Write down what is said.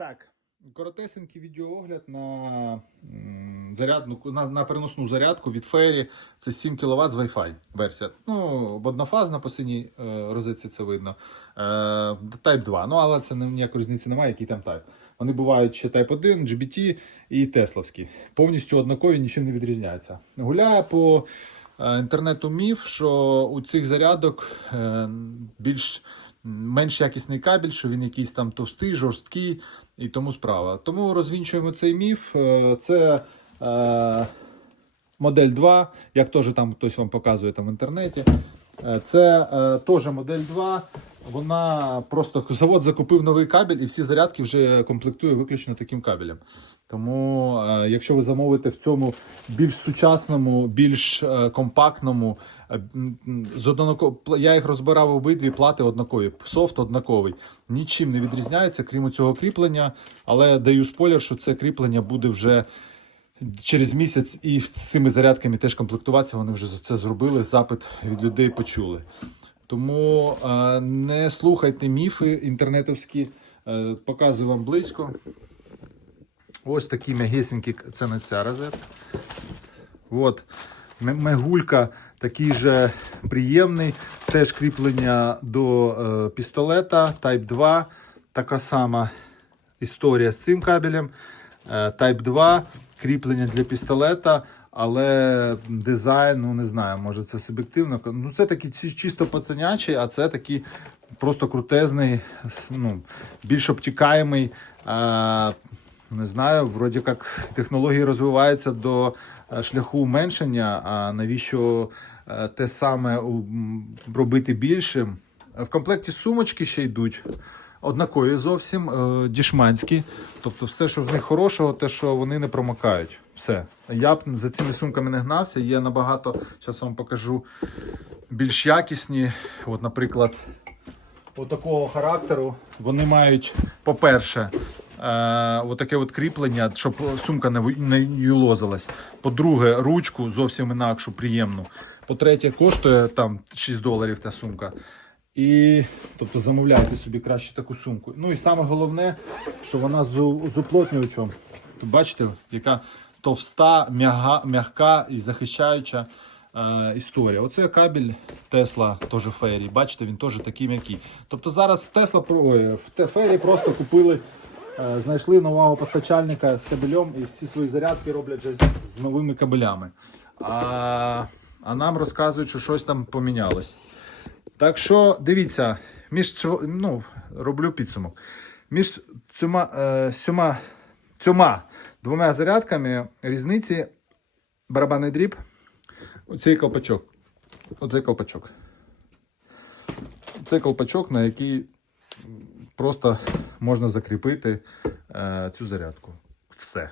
Так, коротесенький відеоогляд на, зарядну, на, на переносну зарядку від Fairy. Це 7 кВт з Wi-Fi версія. Ну, однофазна по синій е, розетці це видно. Е, Type 2. Ну, але це ніякої різниці немає, який там Type. Вони бувають ще Type 1, GBT і Тесловські. Повністю однакові, нічим не відрізняються. Гуляє по е, інтернету міф, що у цих зарядок е, більш менш якісний кабель, що він якийсь там товстий, жорсткий і тому справа. Тому розвінчуємо цей міф. Е, Це е, модель 2, як теж там хтось вам показує там в інтернеті. Е, Це е, теж модель 2. Вона просто завод закупив новий кабель, і всі зарядки вже комплектує виключно таким кабелем. Тому, е, якщо ви замовите в цьому більш сучасному, більш е, компактному, е, з однако... я їх розбирав обидві плати однакові, софт однаковий. Нічим не відрізняється, крім цього кріплення. Але даю спойлер, що це кріплення буде вже через місяць і з цими зарядками теж комплектуватися. Вони вже це зробили. Запит від людей почули. Тому е, не слухайте міфи інтернетовські. Е, показую вам близько. Ось такі мегесенькі, це не ця розетка. От. Мегулька такий же приємний. Теж кріплення до е, пістолета Type 2. Така сама історія з цим кабелем. Type 2, кріплення для пістолета, але дизайн, ну не знаю, може це суб'єктивно. Ну, це такий чисто пацанячий, а це такий просто крутезний, ну, більш обтікаємий. Е, не знаю, вроді як технології розвиваються до е, шляху уменшення, а навіщо е, те саме робити більшим? В комплекті сумочки ще йдуть. Однакові зовсім е, дішманські. Тобто, все, що в них хорошого, те, що вони не промокають. Все. Я б за цими сумками не гнався. Є набагато, зараз вам покажу, більш якісні. От, наприклад, от такого характеру. Вони мають, по-перше, е, отаке от кріплення, щоб сумка не, юлозилась. По-друге, ручку зовсім інакшу, приємну. По-третє, коштує там 6 доларів та сумка. І тобто замовляйте собі краще таку сумку. Ну і саме головне, що вона з, з уплотнювачем. Бачите, яка товста, м'яга, м'яка і захищаюча е, історія. Оце кабель Tesla, теж Фері. Бачите, він теж такий м'який. Тобто зараз в Фері просто купили, е, знайшли нового постачальника з кабелем і всі свої зарядки роблять з новими кабелями. А, а нам розказують, що щось там помінялось. Так що дивіться, між ну, роблю підсумок. Між цьома, е, сьома, цьома двома зарядками різниці барабанний дріб, оцей колпачок. Оцей колпачок. Це колпачок, на який просто можна закріпити е, цю зарядку. Все.